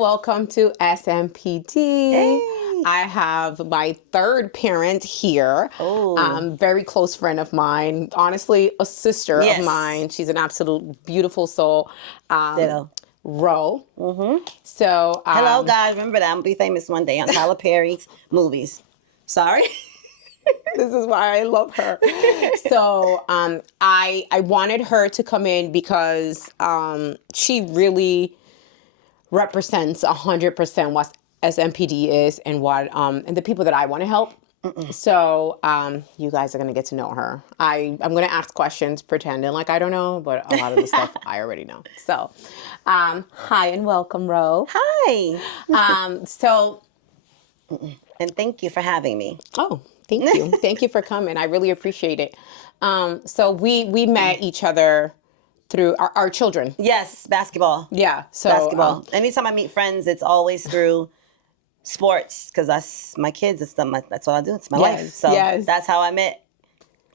welcome to SMPD. Hey. I have my third parent here. Oh. Very close friend of mine. Honestly, a sister Yes. of mine. She's an absolute beautiful soul. Ditto. Ro. Mm-hmm. So, Hello, guys. Remember that I'm going to be famous one day on Tyler Perry's movies. Sorry. this is why I love her. So I wanted her to come in because she really represents 100% what SMPD is and what and the people that I want to help. So you guys are gonna get to know her. I'm gonna ask questions pretending like I don't know, but a lot of the stuff I already know. So hi and welcome, Ro. Hi. So And thank you for having me. oh, thank you. Thank you for coming. I really appreciate it. So we met each other through our children. Yes, basketball. Yeah. So Basketball. Anytime I meet friends, it's always through sports because that's my kids. That's what I do. It's my life. Yes, So yes. that's how I met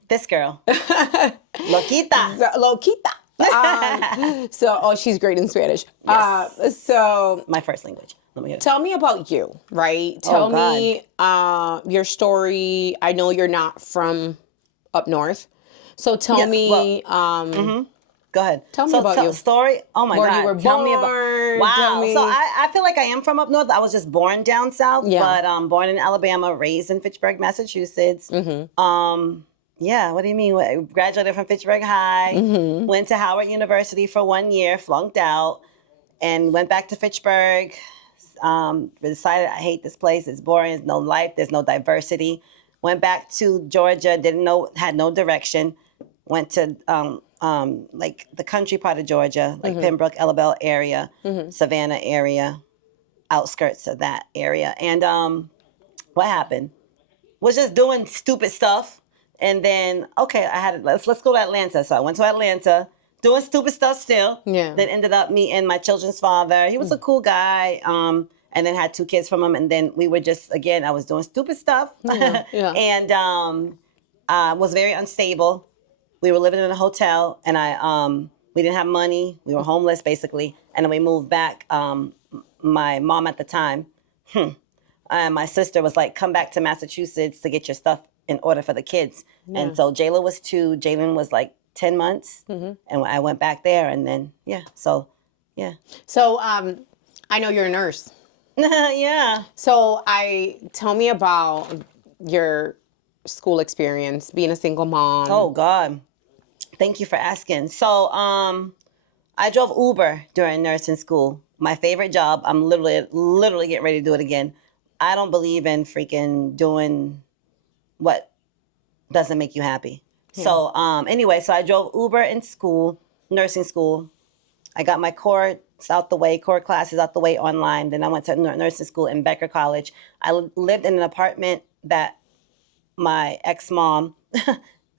this girl. Loquita. Loquita. She's great in Spanish. Yes. So My first language. Let me hear it. tell me about you, right? Tell God. me your story. I know you're not from up north. So tell Yeah, me, Go ahead. Tell me about you. Story. Oh my Where God. you were Tell me born, about. Wow. tell me- So I feel like I am from up north. I was just born down south, Yeah. but born in Alabama, raised in Fitchburg, Massachusetts. Yeah. What do you mean? Graduated from Fitchburg High. Went to Howard University for 1 year, flunked out, and went back to Fitchburg. Decided I hate this place. It's boring. There's no life. There's no diversity. Went back to Georgia. Had no direction. Went to like the country part of Georgia, like Pembroke, Ellabelle area, Savannah area, outskirts of that area. And what happened? Was just doing stupid stuff. And then let's go to Atlanta. So I went to Atlanta, doing stupid stuff still. Yeah. Then ended up meeting my children's father. He was a cool guy. And then had 2 kids from him. And then we were I was doing stupid stuff. Yeah. And was very unstable. We were living in a hotel, and we didn't have money. We were homeless, basically. And then we moved back. My mom at the time, and my sister was like, come back to Massachusetts to get your stuff in order for the kids. Yeah. And so Jayla was 2. Jalen was like 10 months. And I went back there, and then, So I know you're a nurse. Yeah. So tell me about your school experience, being a single mom. Oh, God. Thank you for asking. So I drove Uber during nursing school. My favorite job. I'm literally getting ready to do it again. I don't believe in freaking doing what doesn't make you happy. Yeah. So anyway, so I drove Uber in school, nursing school. I got my core classes out the way online. Then I went to nursing school in Becker College. I lived in an apartment that my ex-mom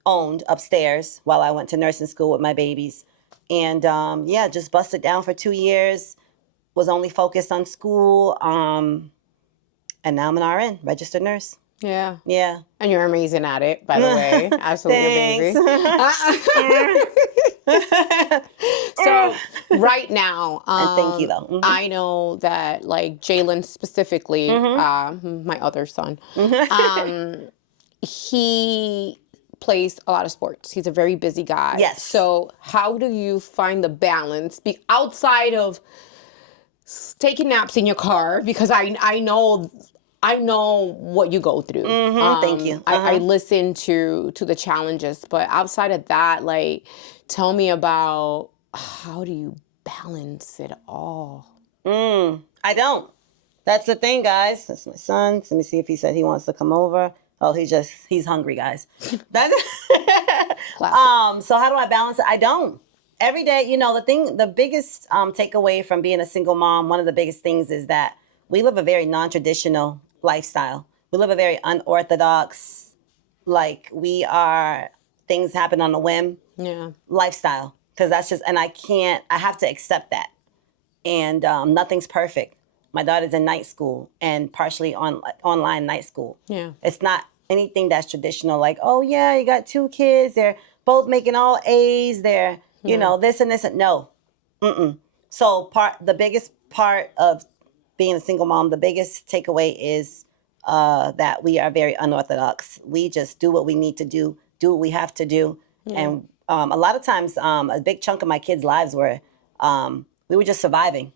owned upstairs while I went to nursing school with my babies. And just busted down for 2 years, was only focused on school. And now I'm an RN, registered nurse. Yeah. Yeah. And you're amazing at it, by the way. Absolutely amazing. So right now, And thank you, though. I know that like Jalen specifically, my other son, he plays a lot of sports. He's a very busy guy. Yes. So how do you find the balance outside of taking naps in your car? Because I know what you go through. Thank you. I listen to the challenges, but outside of that, like, tell me about how do you balance it all? I don't. That's the thing, guys. That's my son. Let me see if he said he wants to come over. Oh, he's hungry, guys. That's Classic. So how do I balance it? I don't. Every day, the biggest takeaway from being a single mom, one of the biggest things is that we live a very non-traditional lifestyle. We live a very unorthodox, like things happen on a whim lifestyle. Because that's just, and I have to accept that. And nothing's perfect. My daughter's in night school and partially online night school. Yeah. It's not anything that's traditional, like, oh yeah, you got 2 kids, they're both making all A's, they're, this and this. No. So the biggest part of being a single mom, the biggest takeaway is that we are very unorthodox. We just do what we need to do what we have to do. And a lot of times, a big chunk of my kids' lives were, we were just surviving.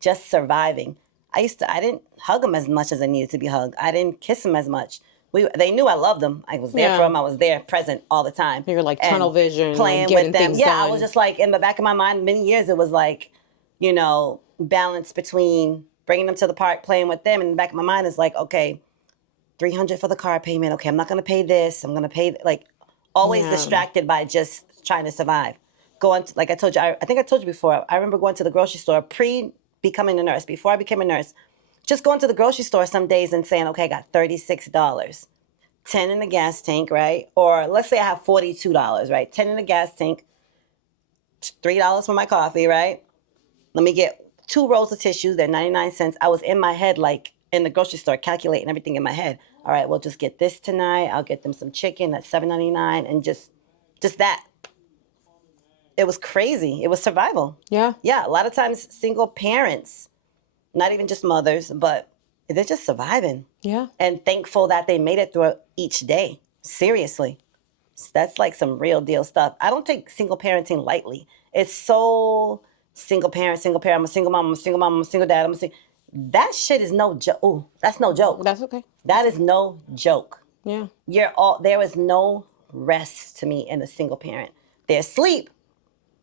Just surviving. I didn't hug them as much as I needed to be hugged. I didn't kiss them as much. They knew I loved them. I was there for them. I was there, present all the time. You're like And tunnel vision, playing like getting with them. things Yeah, done. I was just like in the back of my mind. Many years it was like, balance between bringing them to the park, playing with them. In the back of my mind is like, okay, $300 for the car payment. Okay, I'm not gonna pay this. I'm gonna pay always distracted by just trying to survive. Like I told you, I think I told you before. I remember going to the grocery store becoming a nurse. Before I became a nurse, just going to the grocery store some days and saying, okay, I got $36, 10 in the gas tank, right? Or let's say I have $42, right? 10 in the gas tank, $3 for my coffee, right? Let me get 2 rolls of tissues. They're 99 cents. I was in my head, like in the grocery store, calculating everything in my head. All right, we'll just get this tonight. I'll get them some chicken. That's $7.99, and just that. It was crazy. It was survival. Yeah. Yeah, a lot of times single parents, not even just mothers, but they're just surviving. Yeah. And thankful that they made it through each day. Seriously. That's like some real deal stuff. I don't take single parenting lightly. It's so single parent. I'm a single mom, I'm a single mom, I'm a single dad, that shit is no joke. Ooh, that's no joke. That's okay. That is no joke. Yeah. There is no rest to me in a single parent. There's sleep,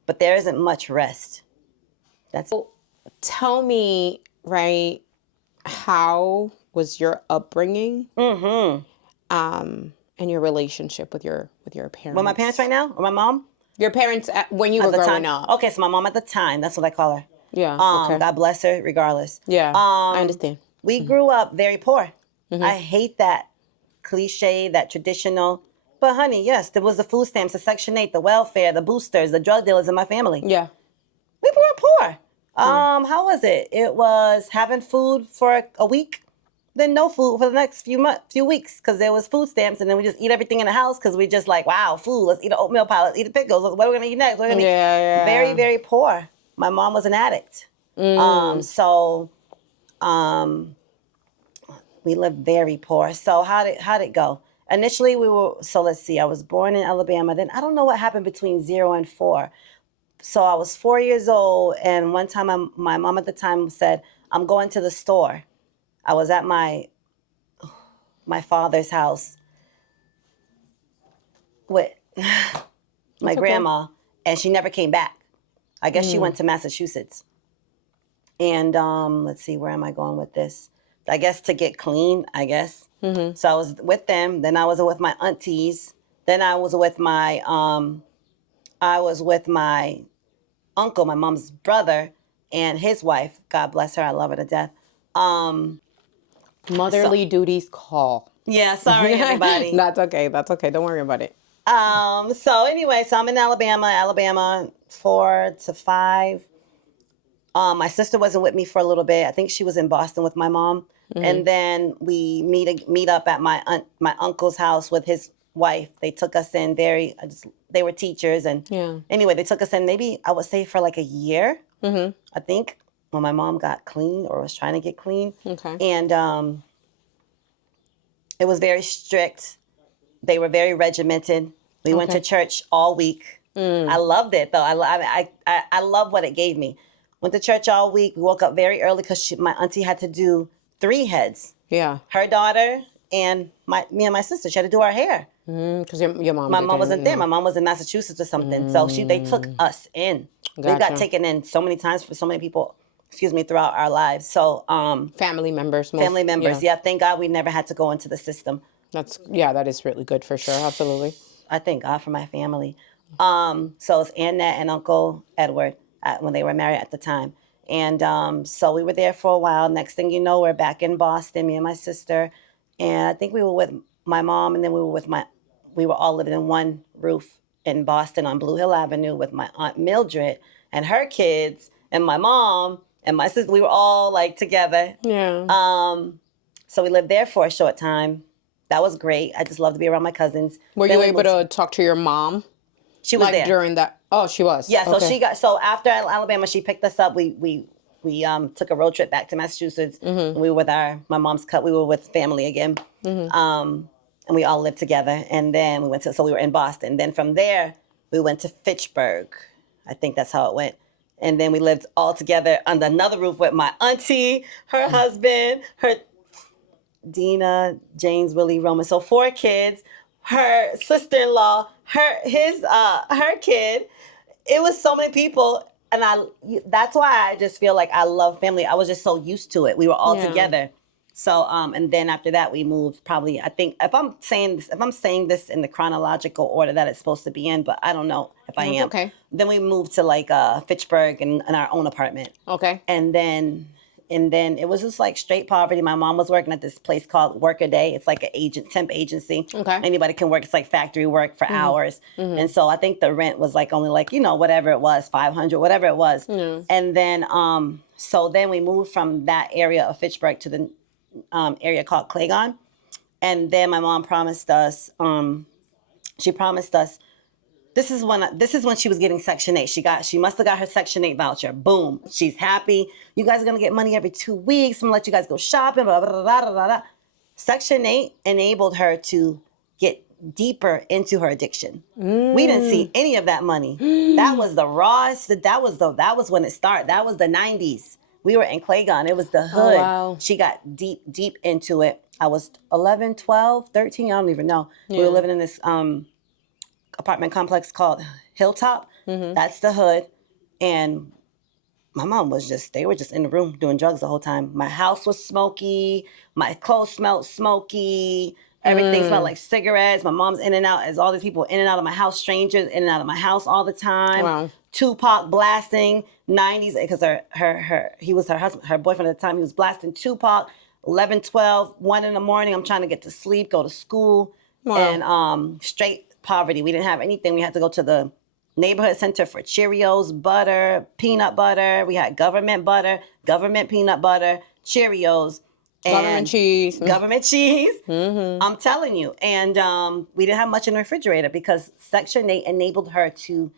but there isn't much rest. Tell me, right, how was your upbringing? And your relationship with your parents? With my parents right now, or my mom? Your parents when you were growing up. Okay, so my mom at the time, that's what I call her. Yeah. Okay. God bless her, regardless. Yeah. I understand. We grew up very poor. I hate that cliche, that traditional. But honey, yes, there was the food stamps, the Section 8, the welfare, the boosters, the drug dealers in my family. Yeah. We grew up poor. How was it? It was having food for a week, then no food for the next few weeks because there was food stamps, and then we just eat everything in the house because we just like, wow, food. Let's eat an oatmeal pie. Let's eat the pickles. What are we gonna eat next? Yeah. Very, very poor. My mom was an addict. So we lived very poor. So how'd it go? Initially, let's see, I was born in Alabama. Then I don't know what happened between 0 and 4. So I was 4 years old, and one time my mom at the time said, I'm going to the store. I was at my father's house with my grandma, and she never came back. I guess she went to Massachusetts. And let's see, where am I going with this? I guess to get clean, I guess. So I was with them. Then I was with my aunties. Then I was with my uncle, my mom's brother, and his wife. God bless her. I love her to death. Motherly duties call. Yeah, sorry, everybody. That's okay. Don't worry about it. So anyway, I'm in Alabama 4 to 5. My sister wasn't with me for a little bit. I think she was in Boston with my mom. And then we meet up at my uncle's house with his wife. They took us in they were teachers. And anyway, they took us in maybe, I would say, for like a year, I think, when my mom got clean or was trying to get clean. Okay. And it was very strict. They were very regimented. We went to church all week. I loved it, though. I love what it gave me. Went to church all week. We woke up very early because my auntie had to do 3 heads. Yeah. Her daughter and me and my sister. She had to do our hair. Because your mom. My mom wasn't there. My mom was in Massachusetts or something. So they took us in. Gotcha. We got taken in so many times for so many people. Throughout our lives. So family members. Yeah. Thank God we never had to go into the system. That is really good for sure. Absolutely. I thank God for my family. So it's Aunt Nat and Uncle Edward when they were married at the time. And so we were there for a while. Next thing you know, we're back in Boston, me and my sister. And I think we were with my mom, and then we were all living in one roof in Boston on Blue Hill Avenue with my Aunt Mildred and her kids and my mom and my sister. We were all like together. Yeah. So we lived there for a short time. That was great. I just loved to be around my cousins. Were you able to talk to your mom? She was there during that. Oh, she was. Yeah. So okay. so after Alabama, she picked us up. We we took a road trip back to Massachusetts. And we were with my mom's cut. We were with family again. And we all lived together. And then we were in Boston. Then from there, we went to Fitchburg. I think that's how it went. And then we lived all together under another roof with my auntie, her husband, her Dina, James, Willie, Roman. So 4 kids, her sister-in-law, her kid. It was so many people. And that's why I just feel like I love family. I was just so used to it. We were all together. So, and then after that, we moved probably, I think, if I'm saying this in the chronological order that it's supposed to be in, but I don't know if I am. Okay. Then we moved to like Fitchburg in our own apartment. Okay. And then it was just like straight poverty. My mom was working at this place called Workaday. It's like an temp agency. Okay. Anybody can work. It's like factory work for hours. And so I think the rent was like only like, whatever it was, $500, whatever it was. And then, so then we moved from that area of Fitchburg to the area called Claygon. And then my mom promised us, this is when she was getting Section 8. She must have got her Section 8 voucher. Boom. She's happy. You guys are going to get money every 2 weeks. I'm going to let you guys go shopping. Blah, blah, blah, blah, blah, blah. Section 8 enabled her to get deeper into her addiction. We didn't see any of that money. That was the rawest. That was when it started. That was the 90s. We were in Claygon. It was the hood. Oh, wow. She got deep into it. I was 11, 12, 13. I don't even know. We were living in this apartment complex called Hilltop. That's the hood. And my mom they were just in the room doing drugs the whole time. My house was smoky. My clothes smelled smoky. Everything smelled like cigarettes. My mom's in and out, as all these people in and out of my house, strangers in and out of my house all the time. Wow. Tupac blasting 90s, because he was her husband, her boyfriend at the time. He was blasting Tupac, 11, 12, 1 in the morning. I'm trying to get to sleep, go to school. Wow. And straight poverty. We didn't have anything. We had to go to the neighborhood center for Cheerios, butter, peanut butter. We had government butter, government peanut butter, Cheerios. Government cheese. Government cheese. I'm telling you. And we didn't have much in the refrigerator because Section 8 enabled her to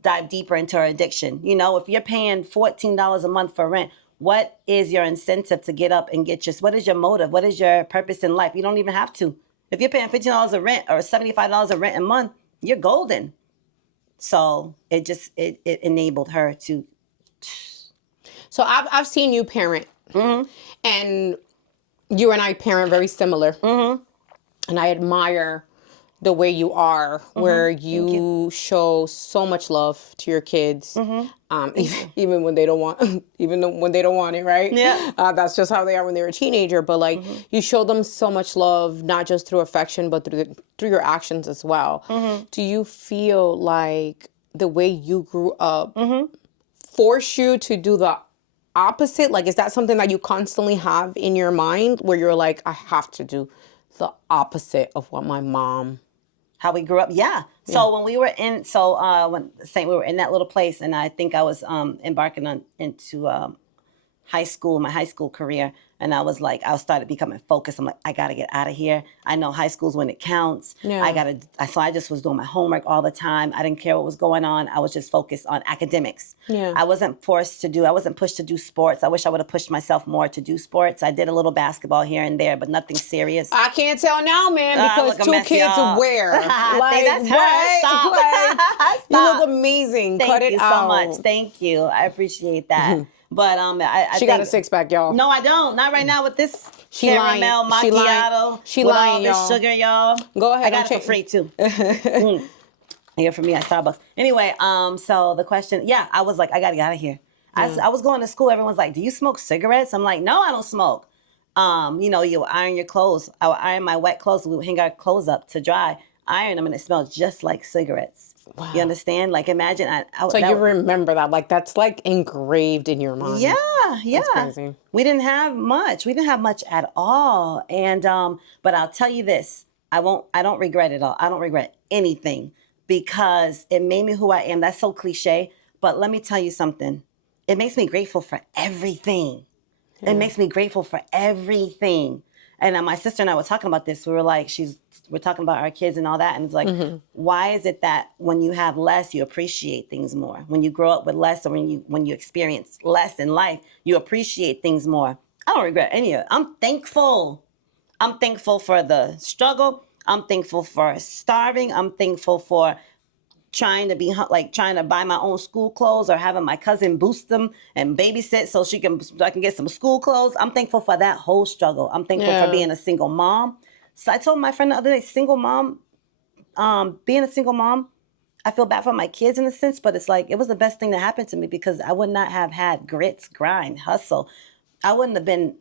dive deeper into her addiction. If you're paying $14 a month for rent, what is your incentive to get up and what is your motive? What is your purpose in life? You don't even have to. If you're paying $15 a rent or $75 a rent a month, you're golden. So it enabled her to. So I've seen you parent, and you and I parent very similar, and I admire the way you are, where you show so much love to your kids, even when they don't want, when they don't want it, right? Yeah. That's just how they are when they're a teenager. But like, you show them so much love, not just through affection, but through your actions as well. Do you feel like the way you grew up forced you to do the opposite? Like, is that something that you constantly have in your mind, where you're like, I have to do the opposite of what my mom? How we grew up, yeah. So when we were in, we were in that little place, and I think I was embarking into my high school career, and I was like, I started becoming focused. I'm like, I gotta get out of here. I know high school's when it counts. Yeah. So I just was doing my homework all the time. I didn't care what was going on. I was just focused on academics. Yeah. I wasn't pushed to do sports. I wish I would have pushed myself more to do sports. I did a little basketball here and there, but nothing serious. I can't tell now, man, because look a 2 mess, kids y'all. wear. Like, That's her. what? Stop. Like, you Stop. look amazing. Thank Cut it you out. so much. Thank you. I appreciate that. But She got a 6-pack, y'all. No, I don't. Not right now with this She caramel lying. She lying. macchiato. She with lying, all this y'all. sugar, y'all. Go ahead, I got don't it for free too. Here for me at Starbucks. Anyway, so the question, I was like, I gotta get out of here. I was going to school. Everyone's like, do you smoke cigarettes? I'm like, no, I don't smoke. You iron your clothes. I would iron my wet clothes. We would hang our clothes up to dry. Iron them, and it smells just like cigarettes. Wow. You understand? Like, imagine. So you remember that. Like, that's like engraved in your mind. Yeah. That's crazy. We didn't have much. We didn't have much at all. And but I'll tell you this. I don't regret it all. I don't regret anything, because it made me who I am. That's so cliche. But let me tell you something. It makes me grateful for everything. It makes me grateful for everything. And my sister and I were talking about this. We were like, we're talking about our kids and all that. And it's like, why is it that when you have less, you appreciate things more? When you grow up with less, or when you experience less in life, you appreciate things more. I don't regret any of it. I'm thankful. I'm thankful for the struggle. I'm thankful for starving. I'm thankful for trying to buy my own school clothes, or having my cousin boost them and babysit so I can get some school clothes. I'm thankful for that whole struggle. I'm thankful for being a single mom. So I told my friend the other day, being a single mom, I feel bad for my kids in a sense, but it's like, it was the best thing that happened to me, because I would not have had grits, grind, hustle. I wouldn't have been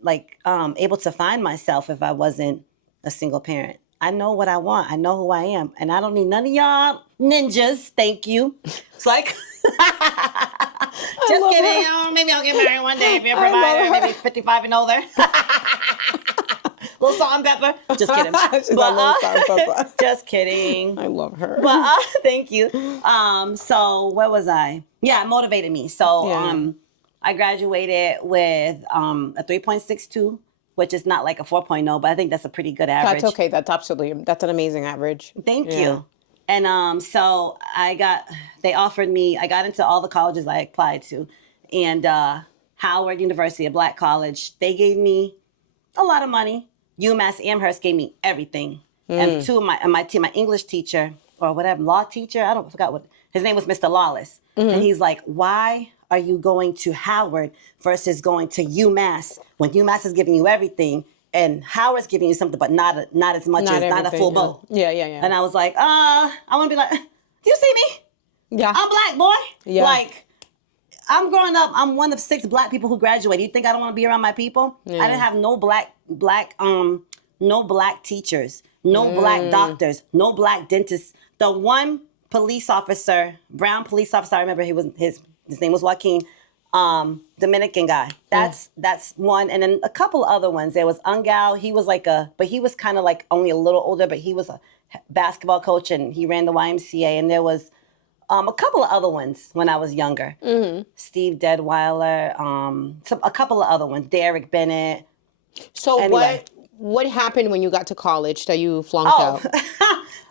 able to find myself if I wasn't a single parent. I know what I want. I know who I am. And I don't need none of y'all ninjas. Thank you. It's like, just kidding. Oh, maybe I'll get married one day if you're a provider. Maybe 55 and older. Little salt and pepper. Just kidding. She's like, little salt and pepper. Just kidding. I love her. But thank you. So where was I? Yeah, it motivated me. So I graduated with a 3.62. Which is not like a 4.0, but I think that's a pretty good average. That's okay. That's an amazing average. Thank you. And so they offered me, I got into all the colleges I applied to. And Howard University, a black college, they gave me a lot of money. UMass Amherst gave me everything. And two of my English teacher, or whatever, law teacher, I forgot what, his name was Mr. Lawless. And he's like, why are you going to Howard versus going to UMass when UMass is giving you everything and Howard's giving you something, but not as much as not a full boat? Yeah. And I was like, I want to be like, do you see me? Yeah. I'm black, boy. Yeah. Like, I'm growing up. I'm one of 6 black people who graduated. You think I don't want to be around my people? Yeah. I didn't have no black teachers, no black doctors, no black dentists. The one police officer, brown police officer, I remember his name was Joaquin, Dominican guy. That's one. And then a couple other ones. There was Ungal. He was but he was kind of like only a little older, but he was a basketball coach and he ran the YMCA. And there was a couple of other ones when I was younger. Steve Deadweiler, a couple of other ones. Derek Bennett. So anyway. What happened when you got to college that you flunked out?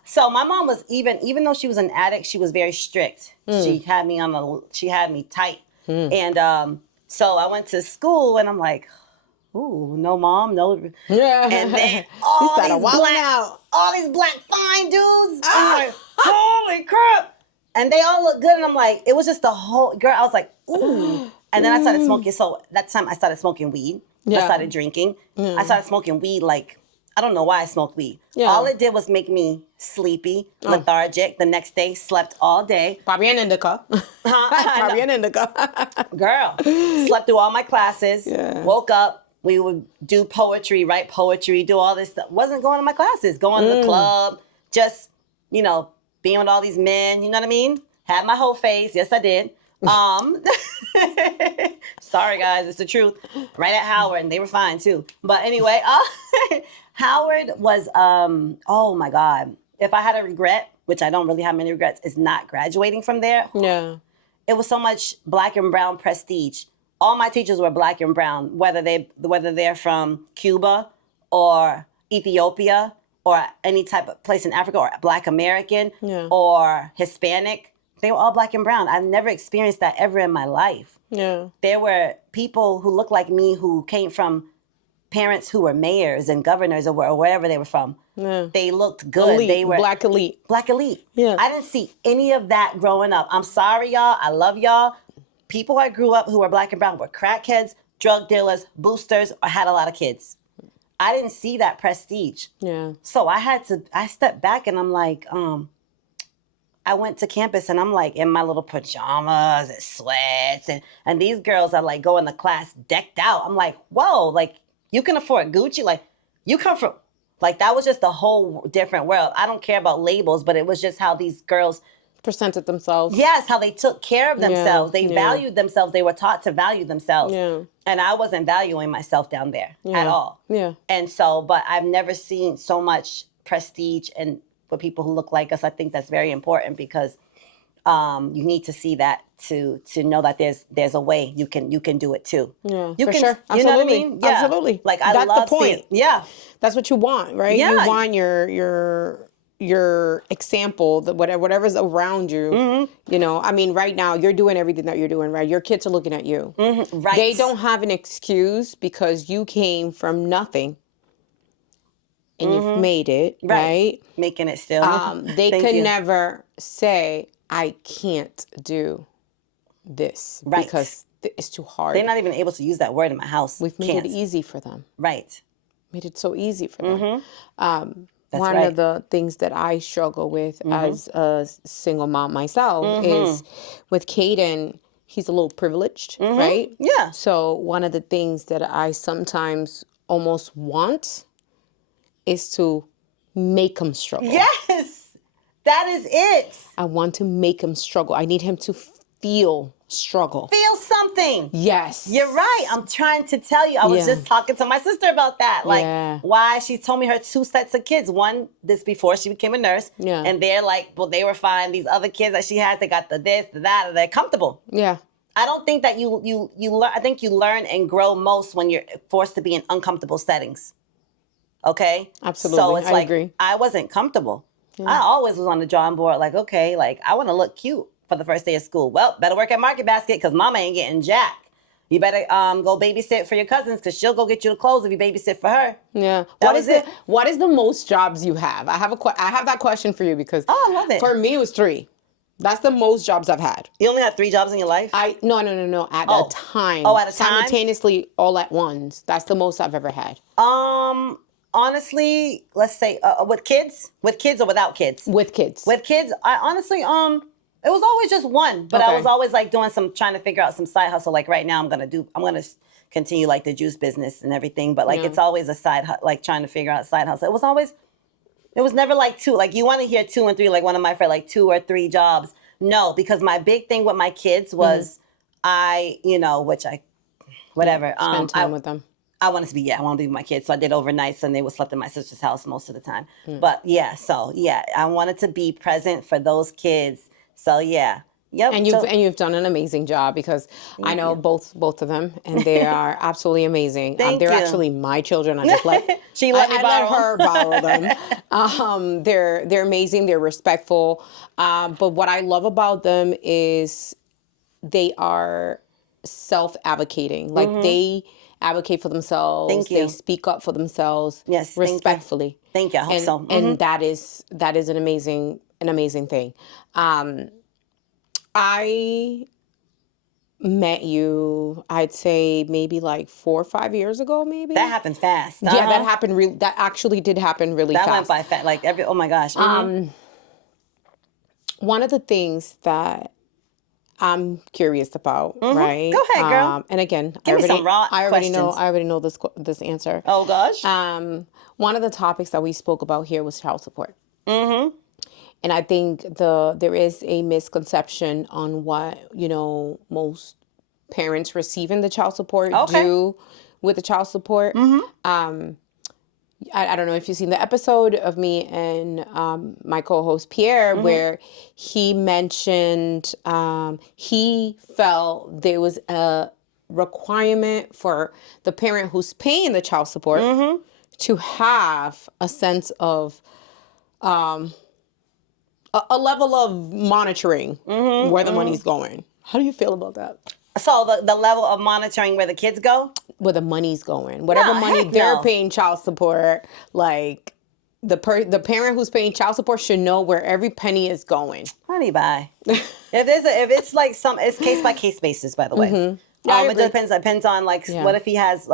So my mom was even though she was an addict, she was very strict. She had me tight. And so I went to school and I'm like, ooh, no mom, no. Yeah. And then all these black fine dudes. I'm like, holy crap. And they all look good. And I'm like, it was just the whole girl. I was like, ooh. And then I started smoking. So that time I started smoking weed. I started drinking. I started smoking weed I don't know why I smoked weed. Yeah. All it did was make me sleepy, lethargic. The next day, slept all day. Probably an indica. Probably an indica. Girl, slept through all my classes. Yeah. Woke up. We would do poetry, write poetry, do all this stuff. Wasn't going to my classes. Going to the club. Just, being with all these men. You know what I mean? Had my whole face. Yes, I did. Sorry, guys. It's the truth. Right at Howard. And they were fine, too. But anyway, Howard was, oh my God. If I had a regret, which I don't really have many regrets, is not graduating from there. Yeah. It was so much black and brown prestige. All my teachers were black and brown, whether they're from Cuba or Ethiopia or any type of place in Africa or Black American or Hispanic. They were all black and brown. I've never experienced that ever in my life. Yeah. There were people who looked like me who came from parents who were mayors and governors or wherever they were from. Yeah. They looked good. Elite, they were black elite. Black elite. Yeah. I didn't see any of that growing up. I'm sorry, y'all. I love y'all. People I grew up who were black and brown were crackheads, drug dealers, boosters, or had a lot of kids. I didn't see that prestige. Yeah. So I stepped back and I'm like, I went to campus and I'm like in my little pajamas and sweats and these girls are like going to class decked out. I'm like, whoa, like you can afford Gucci? Like you come from, like that was just a whole different world. I don't care about labels, but it was just how these girls presented themselves. Yes, how they took care of themselves. They valued themselves. They were taught to value themselves. Yeah. And I wasn't valuing myself down there at all. Yeah. And so, but I've never seen so much prestige and for people who look like us. I think that's very important because you need to see that to know that there's a way you can do it too. Yeah, you for can, sure. You know what I mean? Yeah. Absolutely. Like I love the point. Yeah. That's what you want, right? Yeah. You want your example, the whatever's around you. Mm-hmm. You know, I mean, right now you're doing everything that you're doing, right? Your kids are looking at you. Mm-hmm. Right. They don't have an excuse because you came from nothing and you've made it, right? Making it still. They Thank could you. never say, I can't do this Right. because it's too hard. They're not even able to use that word in my house. We've made it easy for them. Right. Made it so easy for them. That's One right. of the things that I struggle with as a single mom myself is with Caden, he's a little privileged, right? Yeah. So one of the things that I sometimes almost want is to make him struggle. Yes. That is it. I want to make him struggle. I need him to feel struggle. Feel something. Yes. You're right. I'm trying to tell you. I was Yeah. just talking to my sister about that. Like, Yeah. why she told me her 2 sets of kids. One, this before she became a nurse. Yeah. And they're like, well, they were fine. These other kids that she has, they got the this, the that, and they're comfortable. Yeah. I don't think that you learn. I think you learn and grow most when you're forced to be in uncomfortable settings. Okay? Absolutely. So it's I like, agree. I wasn't comfortable. I always was on the drawing board like, okay, like I want to look cute for the first day of school. Well, better work at Market Basket because mama ain't getting jack. You better go babysit for your cousins because she'll go get you the clothes if you babysit for her. Yeah. That was it. What is the most jobs you have? I have that question for you because Oh, I love it. for me it was 3. That's the most jobs I've had. You only had 3 jobs in your life? No. At a time. Oh, at a time? Simultaneously, all at once. That's the most I've ever had. Honestly, let's say with kids or without kids. With kids. With kids, I honestly, it was always just one, but I Okay. was always like doing trying to figure out some side hustle. Like right now, I'm gonna continue like the juice business and everything, but like it's always a like trying to figure out side hustle. It was never like 2. Like you want to hear 2 and 3, like one of my friends, like 2 or 3 jobs. No, because my big thing with my kids was whatever. Spend time with them. I wanted to be with my kids. So I did overnights and they would slept in my sister's house most of the time. But I wanted to be present for those kids. So yeah. Yep. And you've done an amazing job because I know both of them and they are absolutely amazing. Thank they're you. actually my children. I just let She let me I borrow let her borrow them. They're amazing. They're respectful. But what I love about them is they are self-advocating. Like they advocate for themselves. Thank you. They speak up for themselves. Yes, thank you. respectfully. Thank you. I hope so. And that is an amazing thing. I met you, I'd say maybe like 4 or 5 years ago, maybe. That happened fast. Yeah, that happened. That actually did happen really That fast. went by fast. Like oh my gosh. One of the things that I'm curious about, right? Go ahead, girl. And again, Give me some raw I already know. questions. I already know this answer. Oh gosh. One of the topics that we spoke about here was child support. And I think there is a misconception on what most parents receiving the child support do with the child support. I don't know if you've seen the episode of me and my co-host Pierre where he mentioned he felt there was a requirement for the parent who's paying the child support to have a sense of a level of monitoring where the money's going. How do you feel about that? So the level of monitoring where the kids go? Where the money's going. Whatever No, money heck they're no. paying child support, like the parent who's paying child support should know where every penny is going. Honey, bye. if it's like it's case by case basis, by the way. Yeah, I It agree. depends on like Yeah. what if he has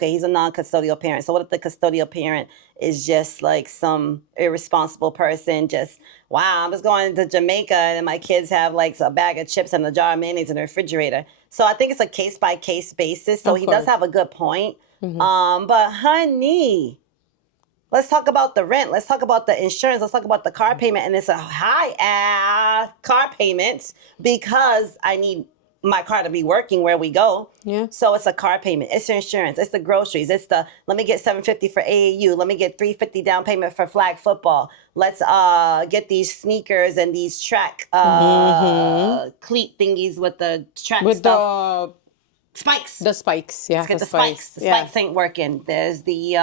he's a non-custodial parent. So what if the custodial parent is just like some irresponsible person? Just I'm just going to Jamaica and my kids have like a bag of chips and a jar of mayonnaise in the refrigerator. So I think it's a case by case basis. So Of he does course. have a good point. But honey, let's talk about the rent. Let's talk about the insurance. Let's talk about the car payment. And it's a high car payment because I need my car to be working where we go. Yeah. So it's a car payment. It's the insurance. It's the groceries. It's the let me get $750 for AAU. Let me get $350 down payment for flag football. Let's get these sneakers and these track cleat thingies with the track With stuff. spikes. The spikes, yeah. Let's get the spikes. The spikes ain't working. There's the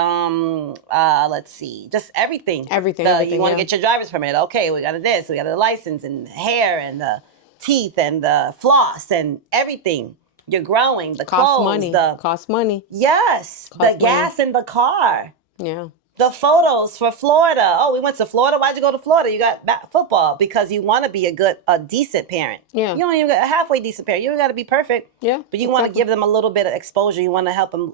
let's see, just everything. Everything. You want to get your driver's permit? Okay, we got this. We got the license and the hair and the teeth and the floss and everything. You're growing. The Cost clothes. money. Cost money. Yes. Cost the money. gas in the car. Yeah. The photos for Florida. Oh, we went to Florida. Why'd you go to Florida? You got football because you want to be a decent parent. Yeah. You don't even got a halfway decent parent. You don't got to be perfect. Yeah. But you want to give them a little bit of exposure. You want to help them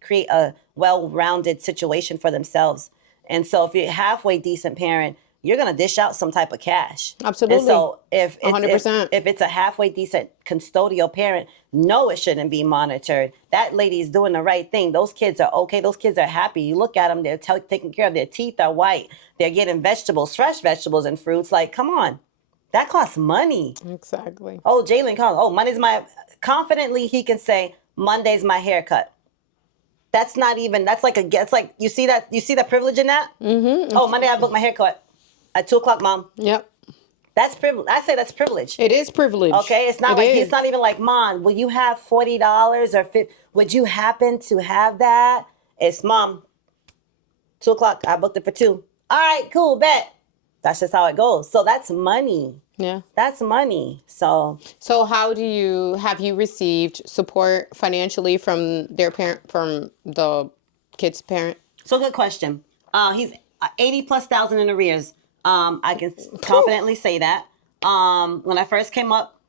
create a well-rounded situation for themselves. And so if you're a halfway decent parent, you're going to dish out some type of cash. Absolutely. And so if it's, 100%. if it's a halfway decent custodial parent, no, it shouldn't be monitored. That lady's doing the right thing. Those kids are okay. Those kids are happy. You look at them, they're taken care of. Their teeth are white. They're getting vegetables, fresh vegetables and fruits. Like, come on. That costs money. Exactly. Oh, Jalen calls. Oh, Monday's confidently he can say, Monday's my haircut. That's not even, that's like it's like, you see that privilege in that? Mm-hmm. Oh, Monday I booked my haircut at 2:00, Mom. Yep. That's privilege. I say that's privilege. It is privilege. Okay, it's not it's not even like, Mom, will you have $40 or $50? Would you happen to have that? It's, Mom, 2:00. I booked it for 2. All right, cool, bet. That's just how it goes. So that's money. Yeah. That's money. So have you received support financially from their parent, from the kid's parent? So good question. He's 80,000+ in arrears. I can confidently say that. When I first came up,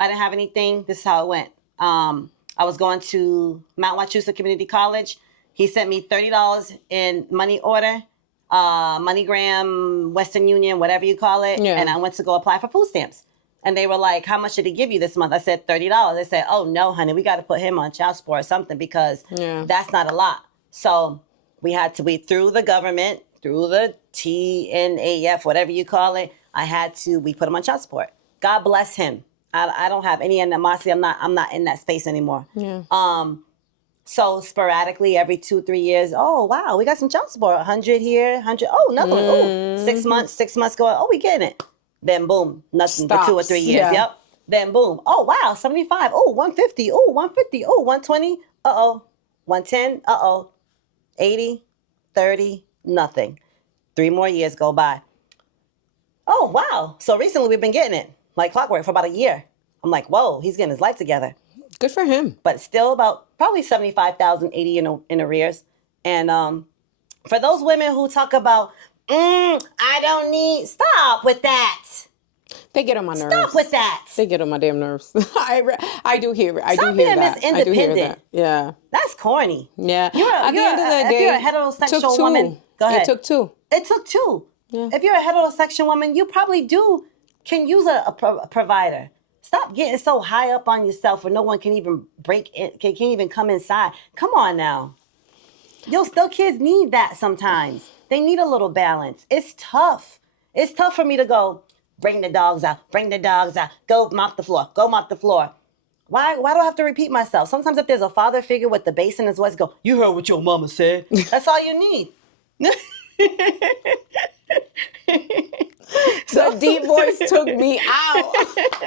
I didn't have anything. This is how it went. I was going to Mount Wachusett Community College. He sent me $30 in money order, MoneyGram, Western Union, whatever you call it. Yeah. And I went to go apply for food stamps. And they were like, how much did he give you this month? I said, $30. They said, oh, no, honey, we got to put him on child support or something because that's not a lot. So we through the government, through the TNAF, whatever you call it, we put him on child support. God bless him. I don't have any animosity. I'm not in that space anymore. Yeah. So sporadically, every 2-3 years, oh wow, we got some child support. 100 here, 100. Oh, another one. Oh, 6 months going. Oh, we getting it. Then boom, nothing for 2 or 3 years. Yeah. Yep. Then boom. Oh wow, 75. Oh, 150. Oh, 150. Oh, 120. 110. 80, 30, nothing. 3 more years go by. Oh, wow. So recently we've been getting it like clockwork for about a year. I'm like, whoa, he's getting his life together. Good for him. But still about probably 75,000, 80 in arrears. And for those women who talk about, I don't need, stop with that. They get on my nerves. Stop with that. They get on my damn nerves. I do hear it. Stop being Miss Independent. Yeah. That's corny. Yeah. At the end of the day, if you're a heterosexual woman, go ahead. It took 2. It took 2. Yeah. If you're a heterosexual woman, you probably can use a provider. Stop getting so high up on yourself where no one can even can't even come inside. Come on now. Those kids need that sometimes. They need a little balance. It's tough. It's tough for me to go, bring the dogs out, go mop the floor. Why do I have to repeat myself? Sometimes if there's a father figure with the bass in his voice, go, you heard what your mama said. That's all you need. The deep voice took me out.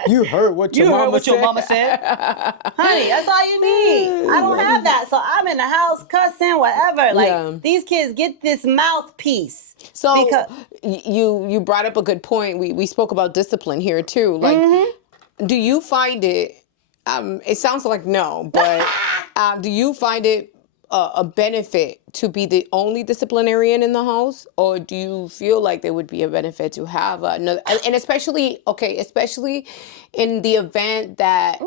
You heard what your mama said. Honey, that's all you need. I don't have that. So I'm in the house cussing, whatever. Like, these kids get this mouthpiece. So you brought up a good point. We spoke about discipline here too. Like, do you find it, it sounds like no, but do you find it a benefit to be the only disciplinarian in the house, or do you feel like there would be a benefit to have another? And especially in the event that